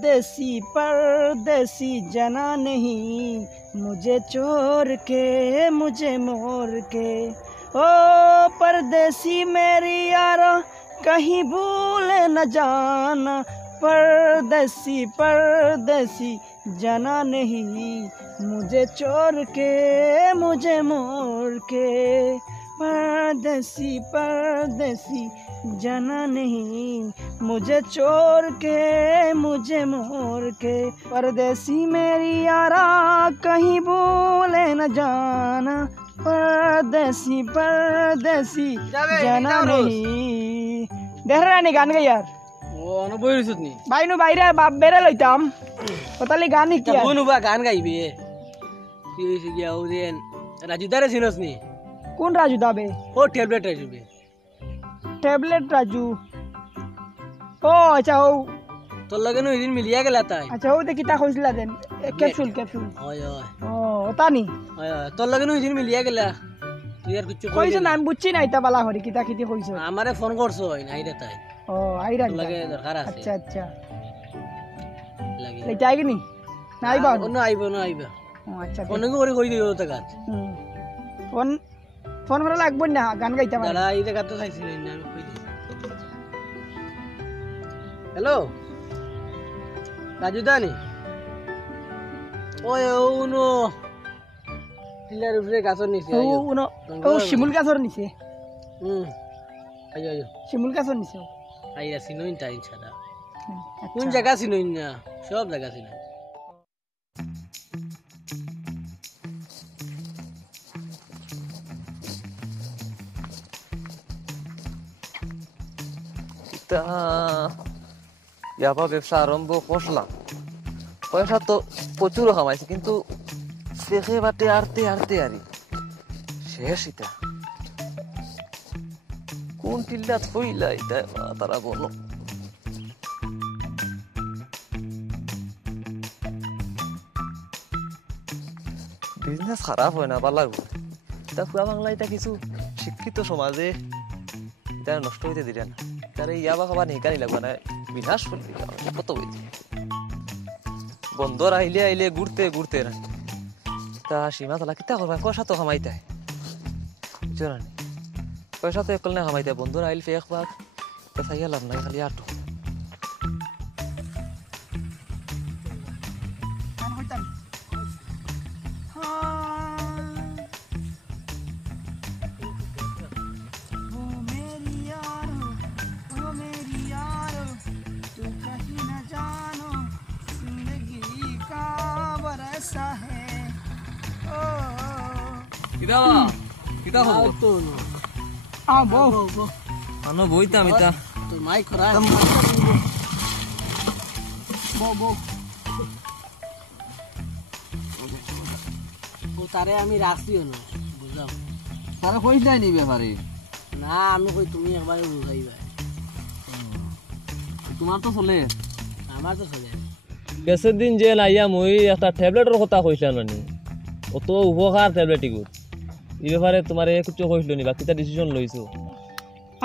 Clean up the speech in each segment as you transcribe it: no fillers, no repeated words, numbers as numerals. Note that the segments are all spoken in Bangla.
परदेसी परदेसी जना नहीं मुझे छोड़ के मुझे मोड़ के। ओ परदेसी मेरी यारा कहीं भूल न जाना, परदेसी परदेसी जाना नहीं मुझे छोड़ के मुझे मोड़ के। परदेसी परदेसी जाना नहीं मुझे छोड़ के मुझे मोड़ के। परदेसी मेरी यारा कहीं भूले न जाना, परदेसी परदेसी जाना नहीं। देख रहा नहीं गान का यार भाई नु बाहर बाप बेरे लइताम पताली गान ही किया नुबा गान गाइबे की गया ओ रे राजू दारे सिनस नी कौन राजू दाबे ओ टैबलेट राजू बे टैबलेट राजू ओ अच्छा हो तो लगे नो दिन मिलिया के लाता है। अच्छा हो दे किता खोसला देन कैप्सूल कैप्सूल ओय ओय ओ होता नहीं ओय तो लगे नो दिन मिलिया के ला तू यार कुछ कोई से नाम बुच्ची नहीं ता बाला हरी किता किती खोइसो हमारे फोन करसो नहीं रहता है। ओ आई रहा लगे दरकार আছে। अच्छा अच्छा लगे ले जाएगी नहीं ना आई बात ना आइबो ना आइबो अच्छा फोन को করে কই দিও তো কাজ फोन फोन করে লাগবে না গান গাইতে পারে দাঁড়া এই জায়গা তো চাইছিল না আমি কই দিই। হ্যালো রাজু দানি ওই উনো পিলার উপরে গাছর নিচে ও উনো ও শিমুল গাছর নিচে আইও আইও শিমুল গাছর নিচে আইয়া সিনোইন টাইম ছাড়া কোন জায়গা সিনোইন না সব জায়গা সিনোইন। ইয়াবা ব্যবসা আরম্ভ করলাম, পয়সা তো প্রচুর কামাইছে কিন্তু শেষে বাটে আরতে আরতে আরি শেষ। এটা কোন টিল্লা থইলা এটা তারা বলো। বিজনেস খারাপ হয় না ভালো এটা পুরা বাংলা এটা কিছু শিক্ষিত সমাজে এটা নষ্ট হইতে দিলে না তারে ইয়াবা খাবার নিকানি লাগবে না বিনাশ করবি কত হইছে। বন্দর আইলে আইলে ঘুরতে ঘুরতে না তা সীমা তালা কিতা করবা পয়সা তো কামাইতে বুঝছো না পয়সা তো একল না কামাইতে বন্দর আইল ফেক বাক তো চাইয়া লাভ নাই খালি আটো। কিতা হবো তো আ বউ আনো বইতাম এটা তো মাইক খরা বউ বউ ও তারে আমি রাখছিও না বুঝলাম তারা কইস নাই নি ব্যাপারে না আমি কই তুমি একবার বুঝাইবা তোমার তো চলে আমার তো চলে বেশি দিন জেল আইয়া মই একটা ট্যাবলেটের কথা কইছিলাম নি অত উপকার ট্যাবলেট ইগুর এই ব্যাপারে তোমার কিছু কইছিল নি বাকিটা ডিসিশন লইছো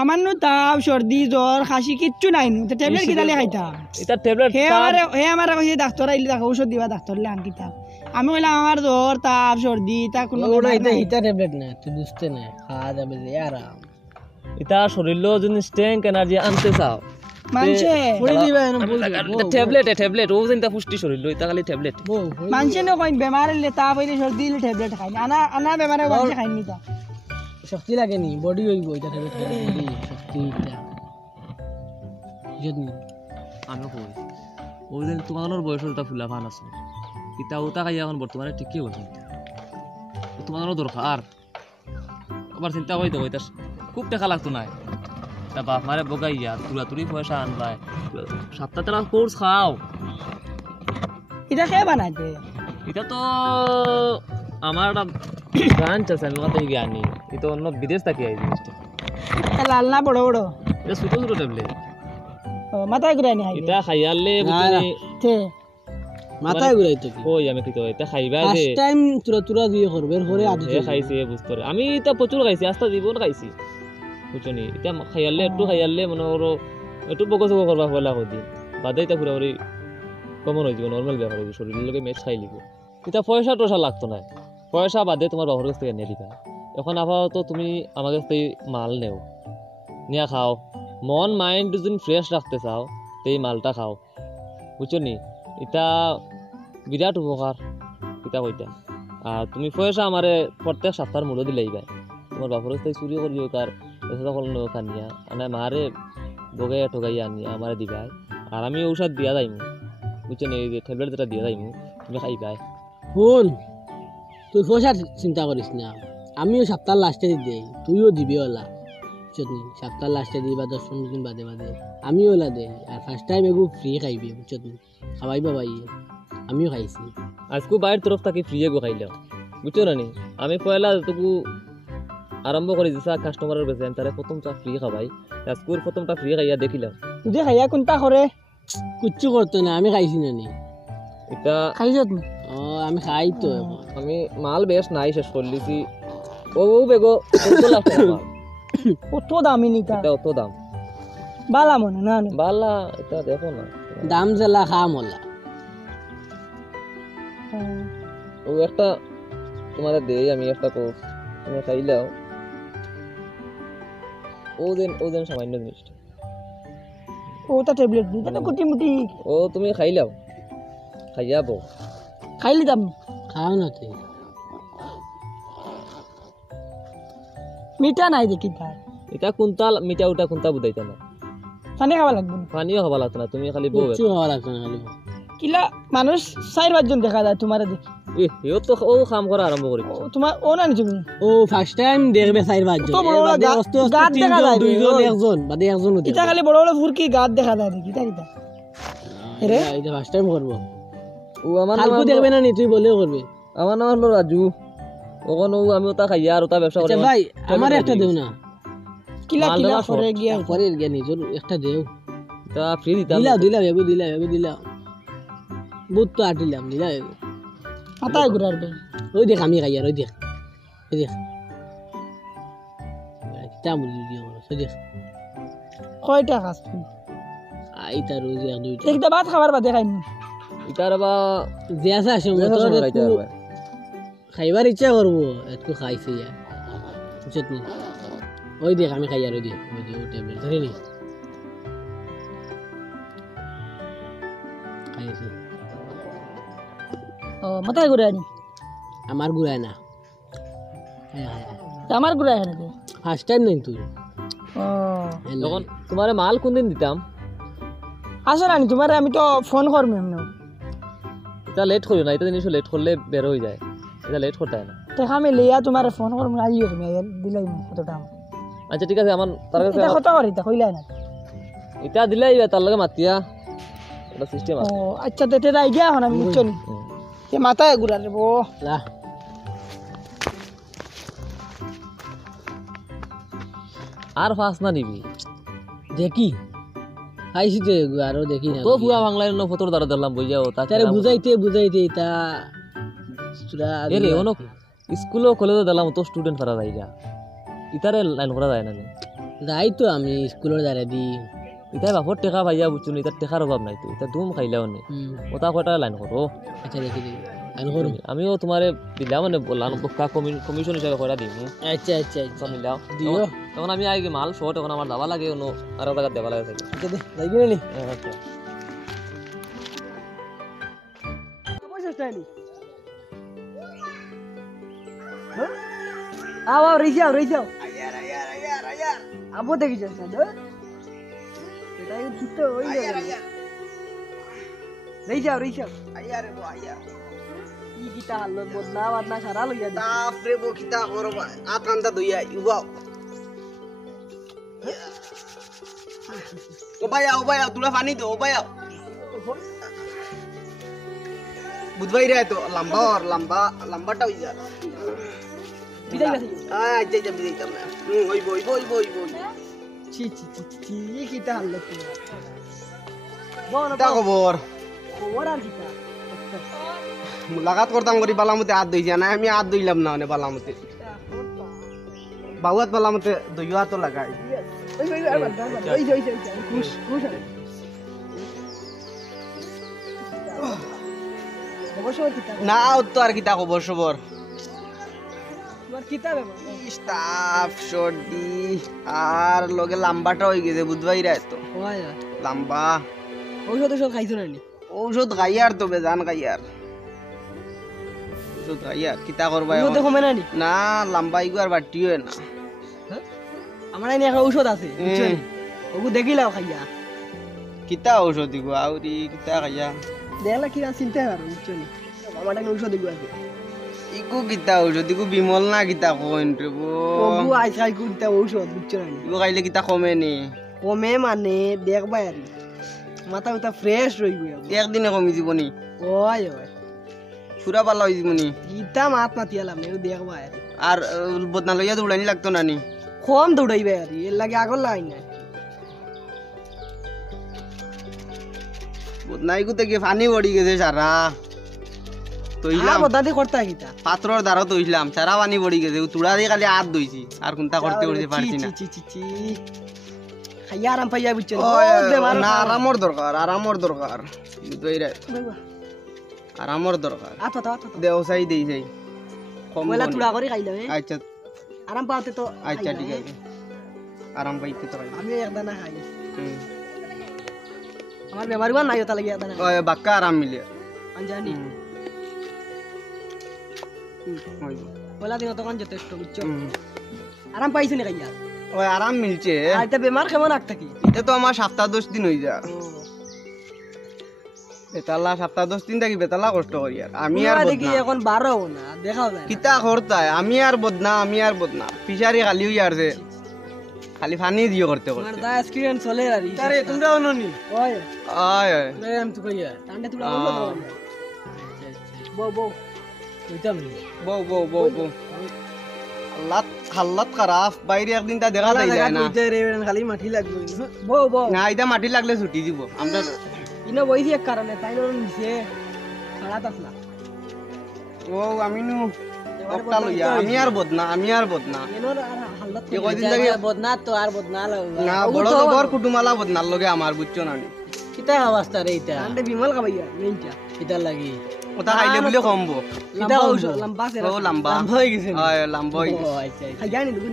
আমার নো তাপ সর্দি জ্বর খাসি কিচ্ছু নাই নো ট্যাবলেট কিদালে খাইতা এটা ট্যাবলেট হে আমার কইছে ডাক্তার আইলে দেখা ঔষধ দিবা ডাক্তার লে আনকিতা আমি কইলাম আমার জ্বর তাপ সর্দি তা কোনো ওটা এটা হিটা ট্যাবলেট না তুই বুঝতে না খাওয়া যাবে যে আরাম এটা শরীরলো যদি স্ট্রেংথ এনার্জি আনতে চাও মানছে পড়ে দিবা ট্যাবলেট ট্যাবলেট ও জিনটা পুষ্টি শরীরলো এটা খালি ট্যাবলেট মানছে ন কই বেমার হইলে তাপ হইলে সর্দি হইলে ট্যাবলেট খাই আনা আনা বেমারে বাজে খাইনি তা শক্তি লাগে নি বডি হইব এটা ট্যাবলেট খাইলে বডি শক্তি যদি আমি কই ওই দিন তোমার বয়সের এটা ফুলা ফান আছে এটা ওটা খাই এখন বর্তমানে ঠিকই হচ্ছে তোমার দরকার আবার চিন্তা করতে কইতা খুব টাকা লাগতো না তা বাপ মারে বগাইয়া তুলাতুলি পয়সা আনবাই 7 টাকা কোর্স খাও এটা কে বানাইতে এটা তো আমার একটা ব্রাঞ্চ আছে আমি কথা জ্ঞানী এটা অন্য বিদেশ থেকে আই জিনিসটা লাল না বড় বড় এটা ছোট ছোট ট্যাবলেট ও মাথায় ঘুরাই নি খাই এটা খাইয়ালে বুঝনি তে মাথায় ঘুরাই তো কই আমি কি তো এটা খাইবা দে ফার্স্ট টাইম তুরা তুরা দিয়ে করবে পরে আদি খাইছি বুঝতে পারে আমি এটা প্রচুর খাইছি আস্তা জীবন খাইছি বুঝনি এটা খাইয়ালে একটু খাইয়ালে মনে করো একটু বকস করবা হলা হদি বাদে এটা পুরো কমন হয়ে যাব নর্মাল ব্যাপার হয়ে শরীরের লগে ম্যাচ খাই লিব এটা পয়সা টসা লাগতো না পয়সা বাদে তোমার বাবার কাছ থেকে নিয়ে দিবা এখন আপাতত তুমি আমার কাছ থেকে মাল নেও নিয়ে খাও মন মাইন্ড যদি ফ্রেশ রাখতে চাও তো এই মালটা খাও বুঝছো নি এটা বিরাট উপকার এটা কইটা আর তুমি পয়সা আমারে প্রত্যেক সপ্তাহের মূল্য দিলেই ভাই তোমার বাপর কাছ থেকে চুরি করিও কার এসব কল কানিয়া আনা মারে বগে ঠগাইয়া আনিয়া আমারে দিবাই আর আমি ঔষধ দিয়া যাইমু বুঝছো নি এই যে ট্যাবলেট যেটা দিয়া যাইমু তুমি খাইবাই শুন তুই পয়সার চিন্তা করিস না আমিও সপ্তাহ লাস্টে দিই তুইও দিবি ওলা বুঝলি সপ্তাহ লাস্টে দিই বা 10-15 দিন বাদে বাদে আমিও ওলা দেই আর ফার্স্ট টাইম এগু ফ্রি খাইবি বুঝলি খাওয়াইবা ভাই আমিও খাইছি আজকে বাইরের তরফ থেকে ফ্রিয়ে গো খাইলাম বুঝছো না নি আমি পয়লা তোকে আরম্ভ করে দিছা কাস্টমারের বেছে তারে প্রথমটা ফ্রি খাবাই আজকের প্রথমটা ফ্রি খাইয়া দেখিলাম তুই খাইয়া কোনটা করে কিচ্ছু করতো না আমি খাইছি না নি এটা খাইছ তুমি ও আমি খাই তো এখন আমি মাল বেশ নাই শেষ করলিছি ও বেগো 14 লাখ টাকা মাল। কত দামি নিতা এটা অত দাম বালা মনে না নি বালা এটা দেখো না দাম জেলা খাম ওলা ও একটা তোমার দেই আমি একটা কো তুমি খাইলাও ওদের সামান্য জিনিসটা ওটা ট্যাবলেট দিতা তো কুটি মুটি ও তুমি খাইলাও খাইয়া বো খাইলি দাম খাও না তুই মিঠা নাই দেখি তার এটা কোনটা মিঠা ওটা কোনটা বুঝাইতা না পানি খাওয়া লাগবে না পানিও খাবা লাগতো না তুমি খালি বউ কিচ্ছু খাওয়া লাগতো না খালি কিলা মানুষ 4-5 জন দেখা যায় তোমারে দেখি এও তো ও কাম করা আরম্ভ করি ও তোমার ও না নি তুমি ও ফার্স্ট টাইম দেখবে 4-5 জন তো বড় বড় গাত দেখা যায় রে। দুইজন একজন বাদে একজন হতে এটা খালি বড় বড় ফুরকি গাত দেখা যায় দেখি তা কিতা রে এটা ফার্স্ট টাইম করব ও আমার কালকে দেখবে না নি তুই বলেও করবে আমার নাম হলো রাজু ওখানে আমি ওটা খাইয়া আর ওটা ব্যবসা আচ্ছা করে ভাই আমার একটা দেও না কিলা মাল কিলা দেওয়া করে গিয়া পরে গিয়ে নিজের একটা দেও তা ফ্রি দিতাম দিলাম বুত তো আটিলাম দিলাম মাথায় ঘুরার বে ওই দেখ আমি খাই আর ওই দেখ তা বলি দিও ওই দেখ কয়টা খাস তুমি আই তার ওই যে দুইটা দেখতে ভাত খাবার বাদে খাইনি এটার বা যে আছে আসে খাইবার ইচ্ছা করবো একটু খাইছে ইয়া বুঝলি ওই দেখ আমি খাই আর ওই দেখ ওই যে ও ট্যাবলেট ধরে নি খাইছে ও মাথায় ঘুরানি আমার গুড়ায় না আমার ঘুরায় না তো ফার্স্ট টাইম নেই তুই ও যখন তোমার মাল কোন দিন দিতাম আসো না তোমারে আমি তো ফোন করব এমনি এটা লেট করিও না এটা জিনিস লেট করলে বের হয়ে যায় এটা লেট করতে হয় না দেখা আমি লিয়া তোমারে ফোন করব আইও তুমি দিলাই কত টাকা আচ্ছা ঠিক আছে আমার তার কাছে এটা কত করি তা কইলাই না এটা দিলাই তার লগে মাতিয়া এটা সিস্টেম ও আছে আচ্ছা তেতে রাই গিয়া হন আমি বুঝছনি এ মাথায় ঘুরা রে বো লা আর ফাস না নিবি দেখি খাইছি তো আরো দেখি না তো পুরা বাংলায় ন ফটোর দ্বারা দিলাম বুঝাও তা তারে বুঝাইতে তা সুরা এ রে ওনো স্কুলও কলেজে দিলাম তো স্টুডেন্ট করা যায় যা ইতারে লাইন করা যায় না নি যাই তো আমি স্কুলের দ্বারা দি ইতাই বাপর টেকা ভাইয়া বুঝছো নি ইতার টেকার অভাব নাই তো এটা দুম খাইলেও নি ওটা কয়টা লাইন করো আচ্ছা দেখি আমি করব আমিও তোমারে দিলাম মানে বললাম কমিশন হিসাবে কয়টা দিমু আচ্ছা সব মিলাও দিও তখন আমি আগে মাল শর্ট এখন আমার দাবা লাগে অন্য আরো টাকা দেওয়া লাগে থাকে আচ্ছা দে যাই গেলি নি আচ্ছা আও রই যাও আবো দেখি যাস না এটা কিতো ওই রই যাও আয়ারে বো আয়া ই কিতা হাল বদনা বদনা সারা লইয়া দে বাপরে বো কিতা করব আতানটা দইয়া ইবাও ও ভাই তুলা পানি দো ও ভাই বুধবাই রে তো লম্বাটা হই যা বিদায় গেছে আচ্ছা বিদাইতাম না ওই ছি কিতা হাল তুই তা খবর খবর আর কিতা মুলাকাত করতাম করি বালামতে হাত দই না আমি হাত দইলাম না মানে বালামতে বাউয়াত বালামতে দইয়া তো লাগাই ওই খুশ অবশ্যই কিতাব না ও তো আর কিতা খবর সবর তোমার কিতাব স্টাফ সর্দি আর লগে লাম্বাটা হয়ে গেছে বুধবাই রাত তো হয় লাম্বা ঔষধ ওষুধ খাইছো নানি ঔষধ খাইয়ার তো বেজান খাইয়ার ঔষধ খাইয়ার কিতা করবা ঔষধ কমে নানি না লাম্বা ইগু আর বাটি হয় না আমার এনে একটা ঔষধ আছে বুঝছো ওগু দেখিলাও খাইয়া কিতা ঔষধ ইগু আউরি কিতা খাইয়া দেখলা কি চিন্তা পারো বুঝছো আমার এনে ঔষধ এগু আছে ইগু কিতা ঔষধ ইগু বিমল না কিতা কইন রেবো ওগু আইসাই কুড়িটা ঔষধ বুঝছো নানি ইগু খাইলে কিতা কমে নি কমে মানে দেখবা আর মাথা উতা ফ্রেশ রইব একদিনে কমি যাব নি ওই ওই পুরা পালা হয়ে যাব নি ইটা মাত মাতিয়া লাভ নেই দেখবা আর আর বদনা লইয়া দৌড়ানি লাগতো না নি কম দৌড়াইবে আর এর লাগে আগর লাগাই না বদনা ইগু থেকে পানি পড়ি গেছে সারা তইলাম বদাদি করতে কিতা পাত্রর দ্বারা তইলাম সারা পানি পড়ি গেছে তুড়া দিয়ে খালি হাত ধুইছি আর কোনটা করতে করতে পারছি না খাইয়া আরাম পাইয়া বুঝছো না আরামর দরকার বুঝবাইরা আরামর দরকার আতো তো আতো দেও চাই দেই যাই কম বলা তুড়া করে খাইলে আচ্ছা আরাম পাওতে তো আচ্ছা ঠিক আছে আরাম পাইতে তো আমি একদানা খাই আমার বেমার মান নাই ওটা লাগি একদানা ওই বাক্কা আরাম মিলে জানি বলা দিন তখন যথেষ্ট বুঝছো আরাম পাইছো না খাইয়া ওই আরাম মিলছে আর এটা বেমার কেমন আগ থাকি এটা তো আমার সপ্তাহ 10 দিন হই যা বেতালা সপ্তাহ 10 দিন থাকি বেতালা কষ্ট করি আর আমি আর দেখি এখন 12 না দেখাও যায় কিতা করতায় আমি আর বদনা ফিশারি খালি হই আর যে খালি পানি দিও করতে আমার দা এক্সপেরিয়েন্স চলে আর আরে তোমরা অননি ওই আয় আমি তো কইয়া টান্ডে তুড়া বলো বো বো কইতাম বউ হাল্লাত খারাপ বাইরে একদিন তা দেখা যায় না খালি মাটি লাগবে বো বো না এটা মাটি লাগলে ছুটি দিব আমরা ইনো বইছি এক কারণে তাই নিছে খাড়া আসলা ও আমি নু একটা লইয়া আমি আর বদনা এনোর আর হালত এ কয়দিন লাগে বদনা তো আর বদনা না বড় তো বড় কুটুমালা বদনার লগে আমার বুঝছো না নি কিতা অবস্থা রে এটা আন্ডে বিমল খাবাইয়া মেইনটা কিতা লাগি ওটা খাইলে বলে কমবো কিতা লম্বা আছে ও লম্বা হয়ে গেছে হয় লম্বা হয়ে গেছে আচ্ছা খাই জানি তুমি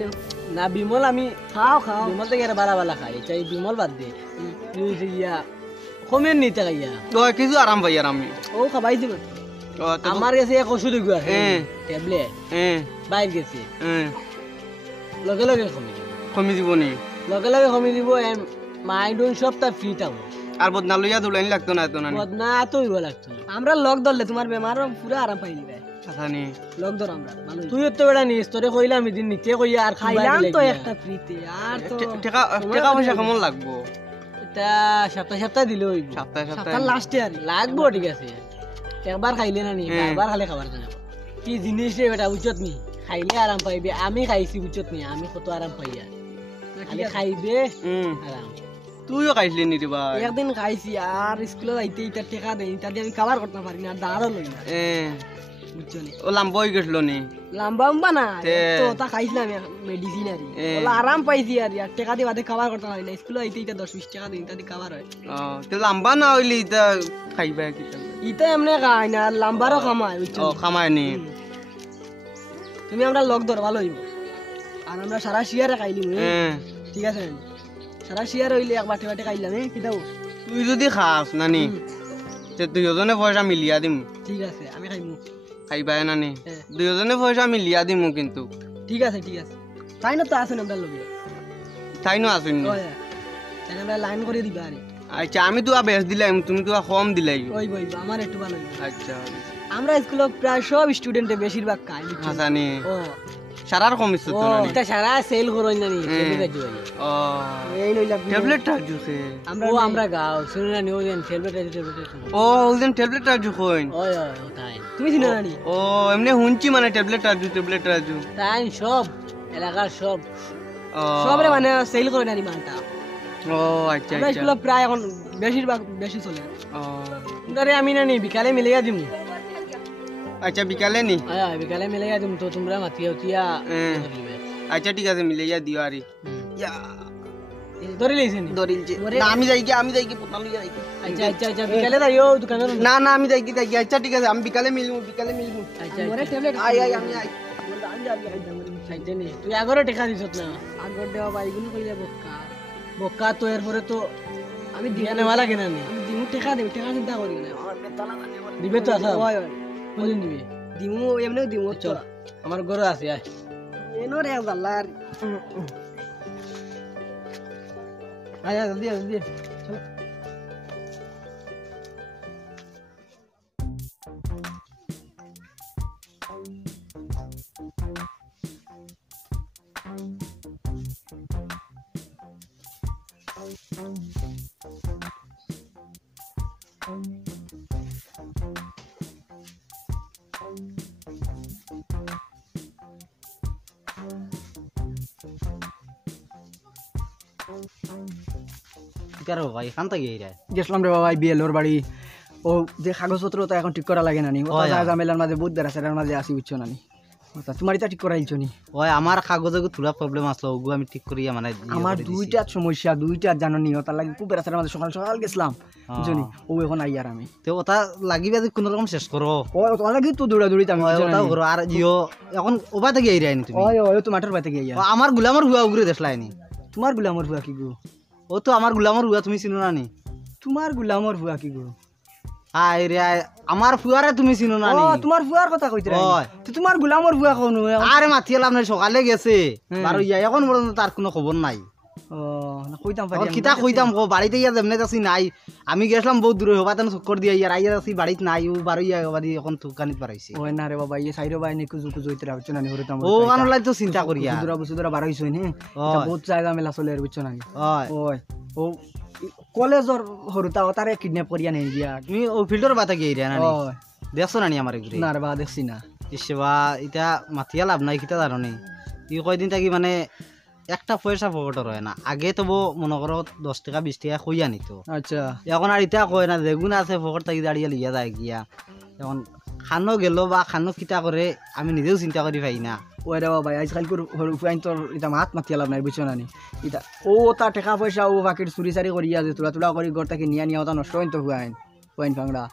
না বিমল আমি খাও বিমল থেকে এর বালা খাই চাই বিমল বাদ দে তুই ইয়া কমেন নিতে গাইয়া তো কিছু আরাম পাই আর আমি ও খাবাই দিব আমার কাছে এক ওষুধ গো আছে ট্যাবলেট বাইর গেছে লগে লগে কমি দিব নি লগে কমি দিব মাইন্ডন সবটা ফ্রি থাকবো আর বদনা লইয়া দুলাইন লাগতো না তো না বদনা তো হইব লাগতো আমরা লক ধরলে তোমার বেমার পুরো আরাম পাইলি ভাই আচ্ছা নি লক ধর আমরা ভালো তুই তো বেড়া নিস তোরে কইলাম এদিন নিতে কইয়া আর খাইলাম তো একটা ফ্রিতে আর তো টাকা পয়সা কেমন লাগবো এটা সপ্তাহ দিলে হইব সপ্তাহ লাস্টে আর লাগবো ঠিক আছে একবার খাইলে না নি বারবার খালে খাবার না কি জিনিস রে বেটা বুঝছত নি খাইলে আরাম পাইবে আমি খাইছি বুঝছত নি আমি কত আরাম পাইয়া খালি খাইবে আরাম তুইও খাইছিলি নি রে ভাই একদিন খাইছি আর স্কুলে যাইতে ইটা টাকা দেই ইটা দিয়ে আমি কভার করতে পারি না দাঁড়ও লই না বুঝছো নি ও লম্বা হয়ে গেছিল নি লম্বা না তো তা খাইছিলাম মেডিসিন আর ওলা আরাম পাইছি আর টাকা দিয়ে বাদে কভার করতে পারি না স্কুলে যাইতে ইটা 10-20 টাকা দেই ইটা দিয়ে কভার হয় তো লম্বা না হইলি ইটা খাইবা কি ইটা এমনে খাই না লম্বারও খামায় বুঝছো খামায় নি তুমি আমরা লক ধর ভালো হইব আর আমরা সারা শিয়ারে খাইলি ঠিক আছে সারা শিয়ার হইলে এক বাটি বাটি খাইলাম কি দাও তুই যদি খাস নানি তে দুইজনে পয়সা মিলিয়া দিম ঠিক আছে আমি খাইমু খাইবাই নানি দুইজনে পয়সা মিলিয়া দিমু কিন্তু ঠিক আছে তাই না তো আসেন আমরা লগে তাই না আসেন তাই আমরা লাইন করে দিবা আরে আচ্ছা আমি তো বেশ দিলাম তুমি তো কম দিলাই ওই আমার একটু ভালো আচ্ছা আমরা স্কুলে প্রায় সব স্টুডেন্টে বেশিরভাগ খাই হাসানি ও সারার কমিছ তো নানি এটা সারা সেল করই নানি ট্যাবলেট জুই ও এই লইলা ট্যাবলেট জুছে আমরা গাও শুনি না নিও দেন ট্যাবলেট ও ওজন ট্যাবলেট জু কইন ওই তাই তুমি চিনো নানি ও এমনি হুনছি মানে ট্যাবলেট জু তাই সব এলাকার সব সবরে মানে সেল করে নানি মানটা ও আচ্ছা আমরা স্কুলে প্রায় এখন বেশিরভাগ বেশি চলে ও আরে আমি নানি বিকালে মিলিয়া দিমু আচ্ছা বিকালে নি বিকালে মিলাইয়া দিম তো তোমরা মাতিয়া উতিয়া আচ্ছা ঠিক আছে মিলাইয়া দিও আরি ধরে লইছে নি ধরিলছে না আমি যাই কি পোতা লইয়া যাই আচ্ছা আচ্ছা আচ্ছা বিকালে যাইও দোকানে না না আমি যাই কি আচ্ছা ঠিক আছে আমি বিকালে মিলবো আচ্ছা ওরে ট্যাবলেট আই আমি আই আচ্ছা নি তুই আগরে টেকা দিছত না আগর দেওয়া বাইগুলো কইলে বক্কা বক্কা তো এরপরে তো আমি দিয়া নেওয়া লাগে না নি আমি দিমু টাকা দেব টাকা চিন্তা করি না আমার বেতলা জানি দিবে তো আসা হয় কোনদিন দিবে দিমু এমনিও দিমু চল আমার ঘরে আছে আয় এনো রে জাল্লার আয়া জলদি চলো কারো ভাই এখান থেকে এই রে গেছিলাম রে বাবা বিএলওর বাড়ি ও যে কাগজপত্র তো এখন ঠিক করা লাগে না নি ও হয়, হয়। ঝামেলার মাঝে বহুত বেড়া সেটার মাঝে আসি বুঝছো না নি তোমার এটা ঠিক করা ইলছো নি ওই আমার কাগজে থোড়া প্রবলেম আসলো ওগু আমি ঠিক করিয়া মানে আমার দুইটা সমস্যা দুইটা জানো নি তার লাগে খুব বেড়া সেটার মাঝে সকাল সকাল গেছিলাম বুঝছো নি ও এখন আইয়ার আমি তো ওটা লাগিবে যে কোন রকম শেষ করো ও তোমার লাগে তো দৌড়া দৌড়িতে আমি ওটা করো আর ইও এখন ওবা থেকে এই রাইনি তুমি ওই ওই তো মাঠের বাইতে গিয়া ও, আমার গুলামর হুয়া উগরে দেখলাইনি তোমার গুলামর ভুয়া কি গো ও তো আমার গুলামর হুয়া তুমি চিনো না নি তোমার গুলামর ভুয়া কি গো আই রে আমার ফুয়ারে তুমি চিনো না ও নি তোমার ভুয়ার কথা কইতে ওই। তো তোমার গুলামর ভুয়া কোন আরে মাতিলাম না সকালে গেছে হুম। বারো ইয়া এখন পর্যন্ত তার কোনো খবর নাই ও না কইতাম এখন কিতা কইতাম কো বাড়িতে ইয়া যেমনে যাচ্ছি নাই আমি গেছিলাম বহুত দূরে হবা তেন চক্কর দিয়া ইয়ার আইয়া যাচ্ছি বাড়িত নাই ও বারো ইয়া বাড়ি এখন থুকানিত পারাইছে ওই না রে বাবা ইয়ে সাইরো বাই নি কুজু কুজু ইতরা বুঝছো না নি হরতাম ও কারণ লাই তো চিন্তা করিয়া বুজুরা বুজুরা বারো হইছই নি ওই। বহুত জায়গা মেলা চলে আর বুঝছো না নি ওই ওই ও কলেজর হরতা তারে কিডন্যাপ করিয়া নেই দিয়া তুমি ও ফিল্ডর বাতা গিয়ে রে না ওই দেখছো না নি আমার এগুলি না রে বাবা দেখছি না সেবা এটা মাতিয়া লাভ নাই কিতা জানো নি ই কয়দিন থাকি মানে একটা পয়সা পকেটর হয় না আগে তো মনে করো 10 টাকা 20 টাকা কইয়া নিত আচ্ছা এখন আর ইটা কয় না যেগুন আছে পকেট থাকি দাঁড়িয়ে লিয়া যায় গিয়া এখন খানো গেল বা খানো কিতা করে আমি নিজেও চিন্তা করি পাই না ওই রে বাবা আজকাল ফুয়াইন তোর এটা মাত মাতিয়া লাভ নাই বুঝছো না নি ইটা ও তা টাকা পয়সা ও বাকির চুরি চারি করিয়া যে তোলা তোলা করি ঘর থেকে নিয়া নিয়া ওটা নষ্ট হইন তো ফুয়াইন ফাংড়া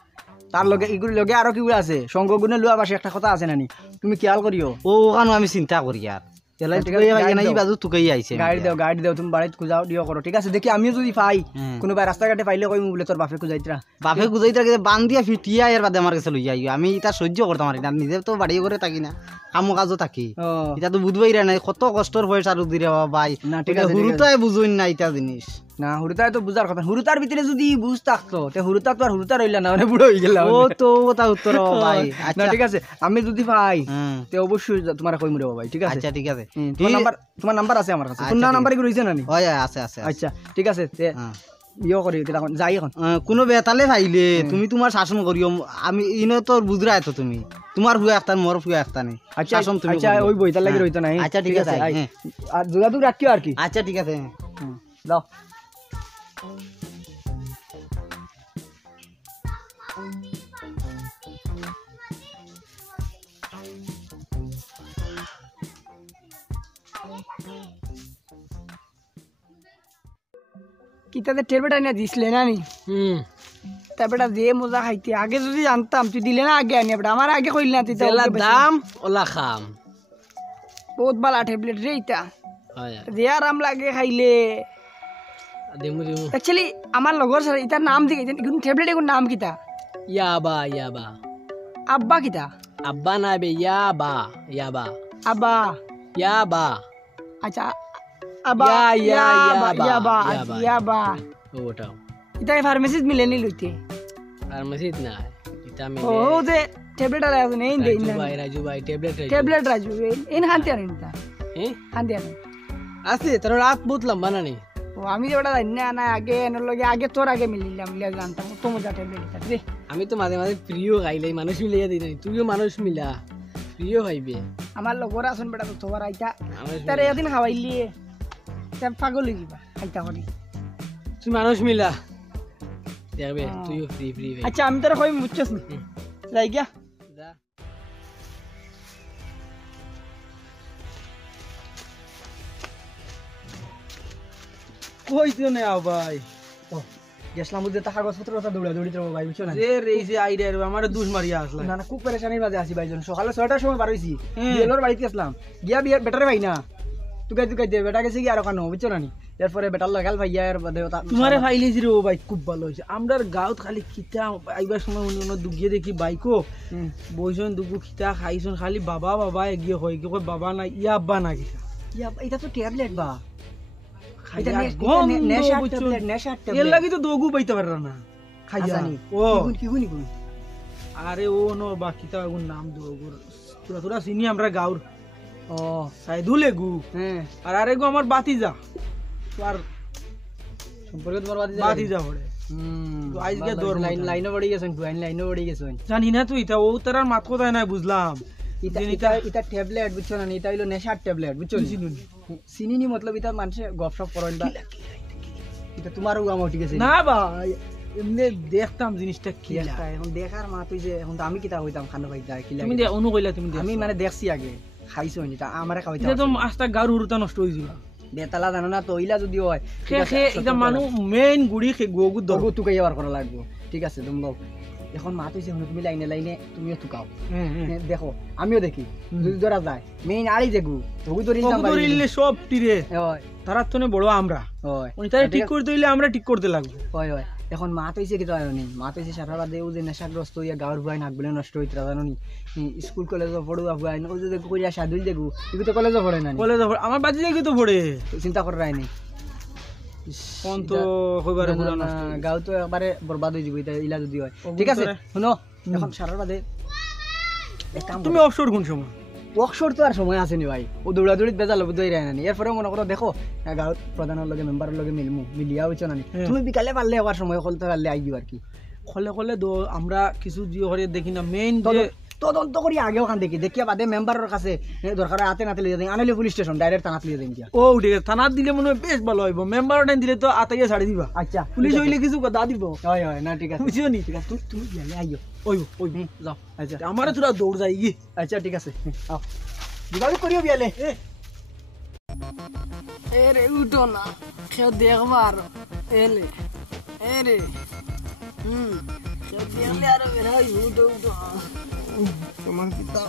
তার লগে এগুলি লগে আরো কিগুলো আছে সঙ্গ গুণে লোয়া পাশে একটা কথা আছে নানি তুমি খেয়াল করিও ও ওখানে আমি চিন্তা করি আর এলাই ঠিক আছে, তুই গাইড না ই দাও। বাজু তুকাই আইছে গাইড দেও তুমি বাড়িতে খুঁজাও দিও করো ঠিক আছে দেখি আমিও যদি পাই হুম। কোনোবাই রাস্তাঘাটে পাইলে কই বলে তোর বাপে খুঁজাইতরা বাপে গুজাই থাকে বান দিয়া ফিটিয়া এর বাদে আমার কাছে লইয়া আইও আমি এটা সহ্য করতাম আর না নিজে তো বাড়ি করে থাকি না কামো কাজও থাকি ও এটা তো বুঝবাই নাই কত কষ্টর পয়সা রুদি রে ভাই না, ঠিক আছে, ঠিক আছে। হুরুতাই বুঝুন না এটা জিনিস না হুরুতায় তো বুঝার কথা হুরুতার ভিতরে যদি বুঝ থাকতো তে হুরুতা তো আর হুরুতা রইলা না মানে বুড়ো হয়ে গেলাম ও তো ওটা উত্তর হবো ভাই না আচ্ছা ঠিক আছে আমি যদি পাই হুম, তে অবশ্যই তোমার কই মুরে ভাই ঠিক আছে আচ্ছা ঠিক আছে তোমার নাম্বার আছে আমার কাছে আচ্ছা, কোন ঠিক নাম্বার কি রইছে নানি হয় আছে আছে আছে। আচ্ছা ঠিক আছে তে হ্যাঁ। ইয়ে করি এখন যাই এখন কোনো বেতালে ভাইলে তুমি তোমার শাসন করিও আমি ইনো তো বুঝরা তো তুমি তোমার ফুয়া একটা মোর ফুয়া একটা নেই আচ্ছা শাসন তুমি আচ্ছা করিও। ওই বইতার লাগি হ্যাঁ। রইতো না আচ্ছা ঠিক আছে আই। হ্যাঁ। আর যোগাযোগ রাখিও আর কি আচ্ছা ঠিক আছে দাও কিতাতে টেরবেটা নিয়ে দিছিলে না নি হুম তারপরে যে মজা খাইতে আগে যদি জানতাম তুই দিলে না আগে আনি আমার আগে কইলি না তুই তো তেলা ওকে বেশি। দাম ওলা খাম বহুত বালা ট্যাবলেট রে ইটা হয় যে আরাম লাগে খাইলে দিমু দিমু অ্যাকচুয়ালি আমার লগর স্যার ইটার নাম দিকে কোন ট্যাবলেট এগুন নাম কিতা ইয়াবা আব্বা কিতা আব্বা না বে ইয়াবা আব্বা ইয়াবা আচ্ছা আব্বা ইয়া, ইয়াবা ইয়াবা, ইয়াবা ইয়াবা। ইয়াবা ওটাও ইটা ফার্মেসিত মিলে নি লইতে ফার্মাসিত না এটা আমি ও যে ট্যাবলেট আলা আছে নেই দেই না রাজু ভাই ট্যাবলেট ট্যাবলেট রাজু এন খান্তি আনেন তা হ্যাঁ খান্তি আনেন আছে তোর রাত বহুত লম্বা না নি ও আমি যে ওটা জানি না না আগে এর লগে আগে তোর আগে মিলিলাম মিলে জানতাম তো মজা ট্যাবলেট এটা রে আমি তো মাঝে মাঝে প্রিয় খাইলে মানুষ মিলিয়ে দিই নাই তুইও মানুষ মিলা প্রিয় খাইবে আমার লগর আসুন বেটা তো তোমার আইতা মানুষ তারে এদিন খাওয়াইলি তার পাগল হয়ে যাবা খাইতা করি তুই মানুষ মিলা দেখবে হ্যাঁ। তুইও ফ্রি ফ্রি আচ্ছা আমি তোরা কই বুঝছস না যাই গিয়া কইতো না ভাই গেছলাম বুঝতে তা কাগজপত্র কথা দৌড়া দৌড়ি তো ভাই বুঝছো না যে রে এই যে আইডিয়া আমার দুষ মারিয়া আসলা না না খুব পেরেশানির মাঝে আছি ভাইজন সকালে 6টার সময় বার হইছি বিয়েলোর বাড়িতে আসলাম গিয়া বিয়ে বেটারে ভাই না তুকাই দে বেটা গেছে কি আর কানো বুঝছো না নি এরপরে বেটার লাগাল ভাইয়া এর বাদে তোমারে ফাইলেছি রে ও ভাই খুব ভালো হয়েছে আমরার গাঁৱত খালি খিতা আইবার সময় অন্য দুগিয়ে দেখি বাইকো বইজন দুগু খিতা খাইছন খালি বাবা বাবা এগিয়ে হয় কি কয় বাবা না ইয়া আব্বা না কিতা এটা তো ট্যাবলেট বা খাইয়া নেশার ট্যাবলেট নেশার এর ট্যাবলেট লাগি তো দগু পাইতে পারে না খাইয়া জানি ও কি গুনি আরে ও নো বাকিটা ওর নাম দগুর তোরা চিনি আমরা গাঁৱৰ ও সাইদুল এগু হ্যাঁ আর আরেগু আমার বাতিজা আর সম্পর্কে তোমার বাতিজা পড়ে তো আজকে দৌড় লাইনও পড়ে গেছেন টুয়াইন লাইনও পড়ে গেছেন জানি না তুই তা ও তার মাত কোথায় নাই বুঝলাম এটা ট্যাবলেট বুঝছো না এটা হইলো নেশার ট্যাবলেট বুঝছো চিনি মতলব এটা মানুষে গপসপ করেন বা এটা তোমারও গাম ঠিক আছে না ভাই এমনি দেখতাম জিনিসটা কি এখন দেখার মা তুই যে এখন তো আমি কিতা হইতাম খানো ভাই যা কি তুমি অনু কইলা তুমি আমি মানে দেখছি আগে খাইছো নি তা আমারে খাওয়াইতাম এটা তো আস্তা গার হুরুতা নষ্ট হইছিল বেতালা জানো না তো ইলা যদি হয় খে এটা মানুষ মেইন গুড়ি খে গোগু দরগু তুকাই আবার করা লাগবে ঠিক আছে তুমি এখন মা তুই তুমি লাইনে লাইনে তুমিও তুকাও দেখো আমিও দেখি যদি ধরা যায় মেইন আড়ি দেখু দরগু ধরিলে সব টিরে হয় তারার তো বড় আমরা হয় তাই ঠিক করতে হইলে আমরা ঠিক করতে লাগবে হয় হয় এখন মা তৈছে কি জানি মা তৈছে সারা বাদে ও যে নেশাগ্রস্ত হইয়া গাঁৱৰ বুয়াই নাক বলে নষ্ট হইতে জানো নি স্কুল কলেজও পড়ুয়া বুয়াই ও যে কইরা সাদুল দেখু এগুলো তো কলেজও পড়ে না কলেজ আমার বাজি দেখি তো পড়ে চিন্তা করে রাইনি কোন তো কইবারে পুরা নষ্ট গাঁও তো একবারে বরবাদ হয়ে যাবে ইলা যদি হয় ঠিক আছে শুনো এখন সারা বাদে এক কাম তুমি অবসর কোন সময় ওয়ার্কশপ তো আর সময় আসেনি ভাই ও দৌড়াদৌড়িত বেজাল বুঝাই রায় না এরপরে মনে করো দেখো গাঁৱত প্রধানের লগে মেম্বারের লগে মিলিয়া হইছো না তুমি বিকালে পারলে আবার সময় কলতে পারলে আইও আর কি কলে আমরা কিছু জিও করে দেখি না মেইন যে তদন্ত করি আগেও কান দেখি দেখিয়া বাদে মেম্বারের কাছে দরকার হাতে নাতে লিয়ে দিই আনলে পুলিশ স্টেশন ডাইরেক্ট থানাত লিয়ে দিই ও ঠিক আছে থানাত দিলে মনে হয় বেশ ভালো হইব মেম্বার টাইম দিলে তো আতাইয়া ছাড়ি দিবা আচ্ছা পুলিশ হইলে কিছু কথা দিব হয় হয় না ঠিক আছে বুঝিও নি ঠিক আছে তুমি গেলে আইও ওইব যাও আচ্ছা আমারে তোরা দৌড় যাই গি আচ্ছা ঠিক আছে আও যোগাযোগ করিও বিয়ালে এরে উঠো না কেউ দেখবার এলে এরে কেউ দেখলে আরো বেরাই উঠো তোমার পিতা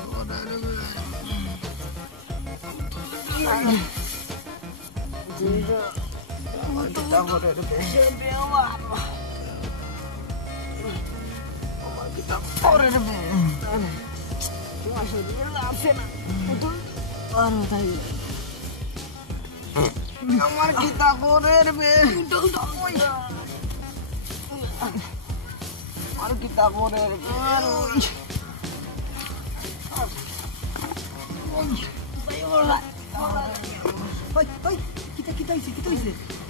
আমার কি তাপরের বে আর কি তাপরের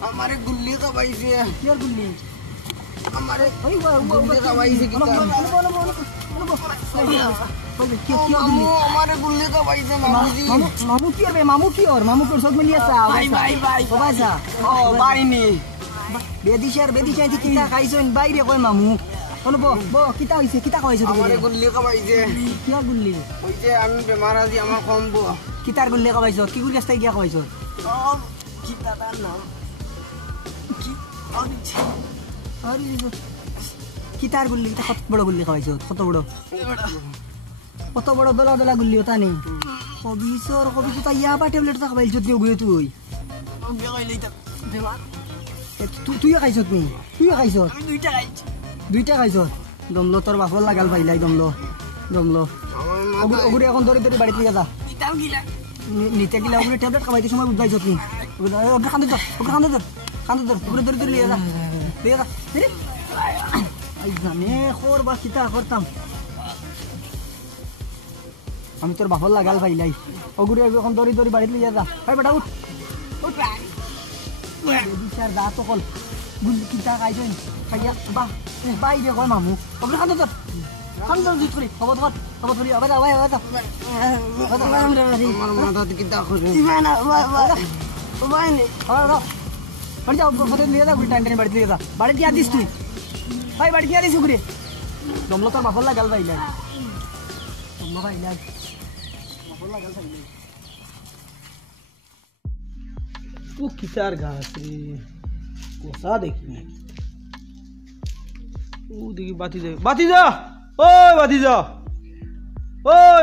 আমারে গুল্লি খাবাইছে কিয়ার গুল্লি আমারে গুল্লি খাবাইছে আমারে গুল্লি খাবাইছে মামুজি মামু কি ওর মামু কোর সব মিলিয়ে আছে ভাই বাবা ও বাইনি বেদিশার কিতা খাইছন বাইরে কই মামু কোন ব কিতা হইছে কিতা কইছে আমারে গুল্লি খাবাইছে কিয়া গুল্লি ওই যে আমি বেমার আছি আমার কমব কিতার গুল্লি খাবাইছ কি গুল্লি আসতে গিয়া খাবাইছ কিতা তার নাম কি আরে কিতার গুল্লি কিতা কত বড় গুল্লি খাবাইছ কত বড় দলা গুল্লি ওটা নেই কবিছ তা ইয়া বা ট্যাবলেট তা খাবাইছ তুই গুয়ে তুই তুই খাইছ নি দুইটা খাইছ দমলো তোর বাপর লাগাল পাইলাই দমলো ওগুলো এখন ধরে বাড়িতে লিয়ে যা নিতে গেলে ওগুলো ট্যাবলেট খাবাইতে সময় বুঝাইছ নি খান্দে ধর ওগুলো ধরে লিয়ে যা জানে খোর বা কিতা করতাম আমি তোর বাপর লাগাল পাইলাই ওগুলো এখন ধরে বাড়িতে লিয়ে যা ভাই বেটা উঠ বিচার যা তো কল গুলি কিতা খাইছেন খাইয়া বাহ বাইরে কয় মামু ওগুলো খান্দে ধর জিত করি হব ধরি আবার আমার মাথাতে কিতা করে বাড়ি যাও নিয়ে যা টাইম বাড়িতে নিয়ে যা বাড়ি দিয়া দিস তুই ভাই বাড়ি দিয়া দিস ঘুরে দমলো তোর মাফল লাগাল ভাইলাই ও কিতার গাছ রে কোসা দেখি না ও দেখি বাতিজা ওই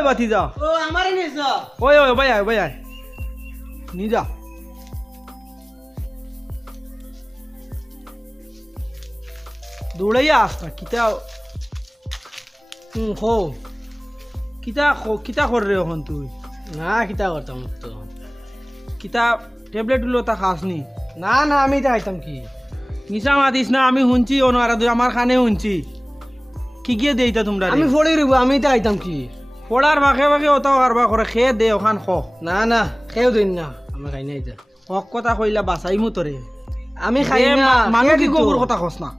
বাতিজা ও আমারে নিছ ওই ভাই আয় নি যা দৌড়াইয়া আস না কিতা কর রে এখন তুই না কিতা করতাম তো কিতা ট্যাবলেট গুলো তা খাস নি না না আমি তা আইতাম কি নিশা মাতিস না আমি শুনছি আর আমার কানে শুনছি কি গিয়ে দেইতা তোমরা আমি ফড়ি রইব আমি তা আইতাম কি পড়ার বাকে ওটাও কারবা করে খেয়ে দে ওখান খ না না খেয়েও দিন না আমি খাই নাই যা হক কথা কইলা বাঁচাইমু তোরে আমি খাই না মানুষ কি গবুর কথা কস না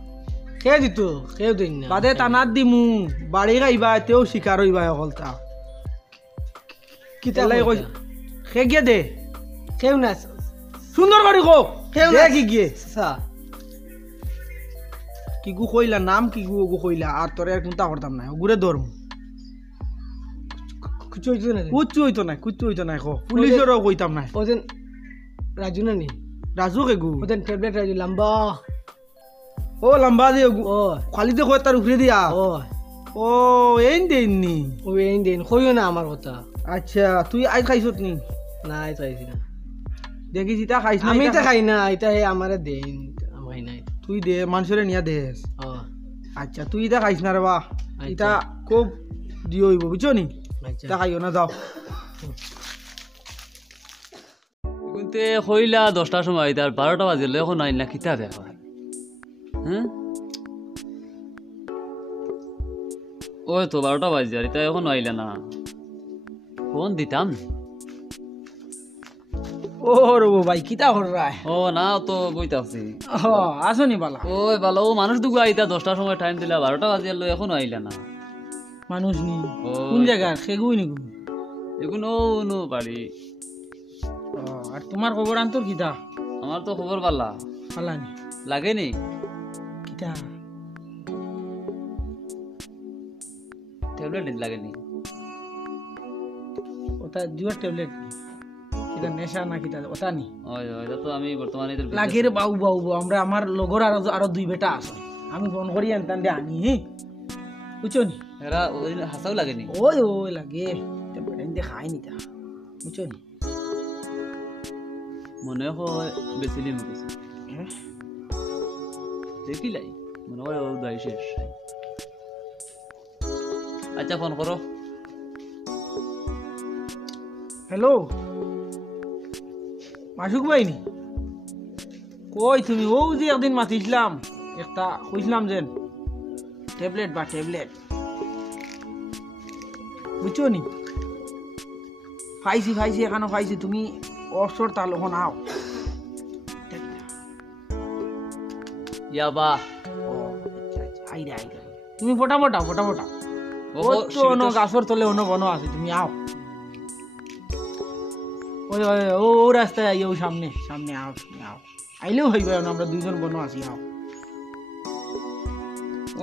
খেয়ে দিত খেয়েও দিন না বাদে টানাত দিমু বাড়ি গাইবা তেও শিকার হইবা অকলতা কিতা এলাই কই খে গিয়ে দে খেয়েও না সুন্দর করে কো খেয়েও দে না কি গিয়ে সা কি গু কইলা নাম কি গু কইলা আর তোরে আর কোনটা করতাম না গুরে ধরমু কিছু হইতো না কুচ্ছু হইতো না কো পুলিশেরও কইতাম না ওজন রাজু না নি রাজু কে গু ওজন ট্যাবলেট রাজু লম্বা ও লম্বা দে ও খালিতে কই তার উপরে দিয়া ও ও এই দেননি ও এই দিন কইও না আমার কথা আচ্ছা তুই আই খাইছত নি না এই চাইছি না দেখিস ইটা খাইছ না আমি ইটা তো খাই না এটা হে আমারে দেন আমি খাই নাই তুই দে মানুষরে নিয়া দেস ও আচ্ছা তুই এটা খাইছ না রে বা আচ্ছা। এটা খুব দিও হইব বুঝছো নি আচ্ছা এটা খাইও না যাও কিন্তু হইলা 10টার সময় তার 12টা বাজিল এখন আইন না খিতা দেখা হ্যাঁ ওই তো 12টা বাজে আর এটা এখন আইলা না ফোন দিতাম ও রবো ভাই কিতা কর রায় ও না তো বইতাছি ও আসনি বালা ওই ভালো ও মানুষ দুগু আইতা 10টার সময় টাইম দিলা 12টা বাজে এখন আইলা না মানুষ নি ও কোন জায়গা সেগুই নি কোন এখন নো বাড়ি আর তোমার খবর আন্তর কিতা আমার তো খবর পাল্লা পালানি লাগেনি কিতা ট্যাবলেট লাগেনি ওটা জুয়ার ট্যাবলেট কিতা নেশা না কিতা ওটা নি ওই এটা তো আমি বর্তমানে এটার লাগে রে বাবু আমরা আমার লগর আরো দুই বেটা আছে আমি ফোন করি আনতাম দে আনি বুঝছো নি এরা ওই হাসাও লাগেনি ওই লাগে বেটা ইন্দে খাই নি তা বুঝছো নি মনে হয় বেশি দিন গেছে দেখিলাই মনে হয় ও দাই শেষ আচ্ছা ফোন করো হ্যালো মাসুক ভাই নি কই তুমি ও যে একদিন মাতিছিলাম একটা কইছিলাম যে ট্যাবলেট বুঝছো নি পাইছি এখানে পাইছি তুমি অবসর তার লোক আও ইয়াবা আইরা তুমি ফটাফট ও তো অন্য গাছর তলে অন্য বন আছে তুমি আও ওই ও রাস্তায় আই ও সামনে আও তুমি আও আইলেও হইবে আমরা দুইজন বন আছি আও ও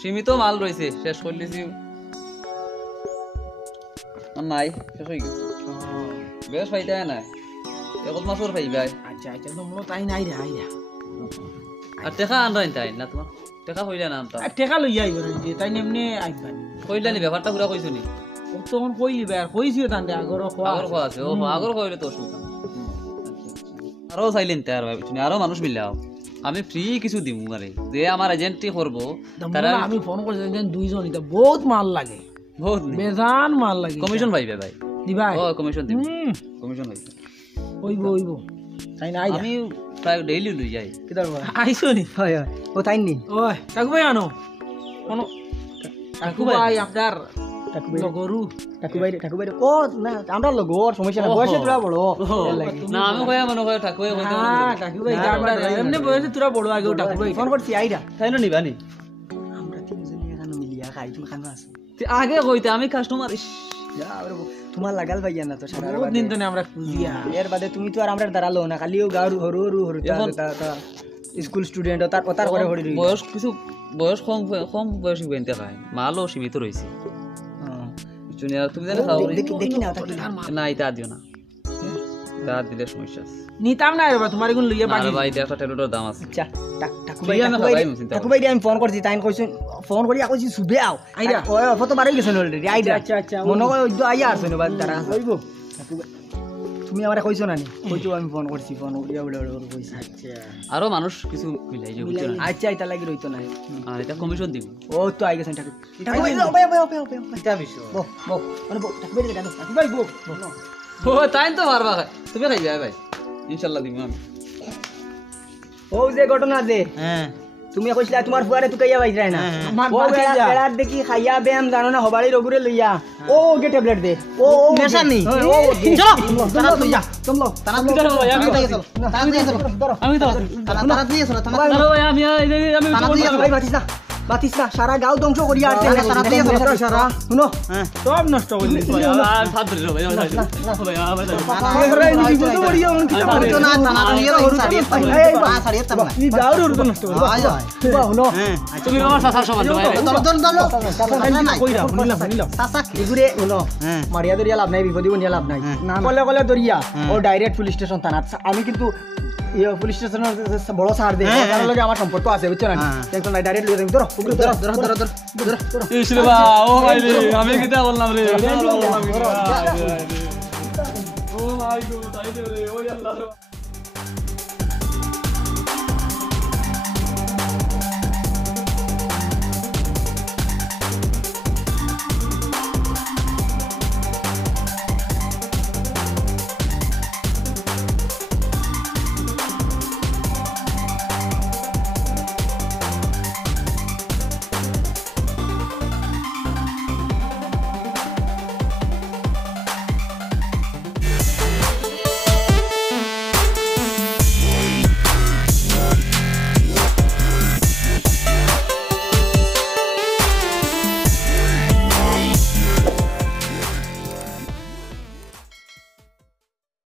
সীমিত মাল রয়েছে শেষ করলিছি নাই শেষ হয়ে গেছে বেশ পাইতে না এক মাসর পাইবাই আচ্ছা তোমরা তাই নাই রে আইরা আর টেকা আনরাইন তাই না তোমার টেকা কইলা না আমতা আর টেকা লইয়া আইবা যে তাই এমনি আইবা কইলা নি ব্যাপারটা পুরা কইছো নি ও তখন কইলিবে আর কইছিও তান্ডে আগর খোয়া আছে ও আগর কইলে তো অসুবিধা আরো সাইলেন্ট আর ভাই তুমি আরো মানুষ মিলাও আমি ফ্রি কিছু দিমু আরে যে আমার এজেন্টই করব তারা আমি ফোন করছি দুইজন এটা বহুত মাল লাগে বহুত বেজান মাল লাগে কমিশন পাইবে ভাই দিবা ও কমিশন দিমু কমিশন পাইবে হইব তাই না আমি প্রায় ডেইলি লই যাই কিদার আইছো নি হয় ও তাই নি ওই কাকু ভাই আনো কোন কাকু ভাই আপনার লগরু টাকু ভাই ও না আমরা লগর সমস্যা না বয়সে তোরা বড় না আমি কইয়া মনে কই ঠাকুর কইতা হ্যাঁ কাকু ভাই আমরা এমনি বয়সে তোরা বড় আগে কাকু ভাই ফোন করছি আইরা তাই না নিবানি আমরা তিনজন এখানে মিলিয়া খাই তুমি খানো আছে আগে কইতে আমি কাস্টমার তোমার লাগাল ভাইয়া না তো সারা বহুত দিন তো আমরা খুঁজিয়া এর বাদে তুমি তো আর আমরা দাঁড়ালো না খালিও গাড়ু হরু স্কুল স্টুডেন্ট ওতার করে হরি বয়স কিছু বয়স কম বয়সী বেনতে খায় মালও সীমিত রয়েছে তুমি জানো খাও দেখি না না এটা দিও না তা দিলে সমস্যা আছে নিতাম না রে বা তোমার এগুন লইয়া বাকি আরে ভাই এটা একটা টেলুটোর দাম আছে আচ্ছা ঠাকুর ঠিক আছে, ভাই, আমি চিন্তা ভাই আমি ফোন করছি তাই কইছেন ফোন করি কইছি সুবে আও আইরা ওই ফটো বাড়ি গেছেন অলরেডি আইরা আচ্ছা আচ্ছা মনে হয় ওই আইয়া আসেন বাদ তারা হইবো তুমি আমারে কইছো না নি কইছো আমি ফোন করছি ফোন করিয়া বড় বড় কইছি আচ্ছা আরো মানুষ কিছু মিলাই যে বুঝছো না আচ্ছা এটা লাগি রইতো না আর এটা কমিশন দিব ও তো আই গেছেন ঠাকুর ঠাকুর ভাই ভাই ভাই ভাই এটা বিষয় বো বো মানে বো ঠাকুর ভাই গানো ঠাকুর ভাই বো ও তাই তো পারবা তুমি খাইবা ভাই ইনশাআল্লাহ দিব আমি ও যে ঘটনা যে হ্যাঁ তুমি কইছিলা তোমার ফুয়ারে তু কাইয়া বাইছ না ও বেড়ার দেখি খাইয়া ব্যায়াম জানো না হবাড়ি রগুরে লইয়া ও গে ট্যাবলেট দে ও নেশা নি ও চলো তারা তুই যা চলো তারা তুই চলো আমি তাই চলো তারা তুই চলো আমি তো তারা তুই চলো তারা আরে ভাই আমি তারা তুই চলো ভাই বাতিস না সারা গাঁও ধ্বংস করিয়া আসছে তারা তুই চলো সারা শুনো হ্যাঁ সব নষ্ট করে দিছে সাত ধরে ভাই ভাই তো না তারা তুই চলো সাড়িয়ে পাই না সাড়িয়ে পাই না ই গাঁও রুর নষ্ট করে আয় আয় বাহ শুনো হ্যাঁ তুমি আমার সাসার সমান ভাই দল নাই কইরা শুনিলাম সাসা এগুরে শুনো হ্যাঁ মারিয়া দরিয়া লাভ নাই বিপদি বনিয়া লাভ নাই না, না। কলে কলে দরিয়া ও ডাইরেক্ট পুলিশ স্টেশন থানা আমি কিন্তু পুলিশ স্টেশনের বড় সার দেয় হ্যাঁ, তার লগে আমার সম্পর্ক আছে বুঝছো না হ্যাঁ। টেনশন নাই ডাইরেক্ট লইয়া যাই ধরো ধরো ধরো ধরো ধরো ধরো ইসরে বা ও ভাই রে আমি কিটা বললাম রে ও মাই গড তাই রে ও আল্লাহ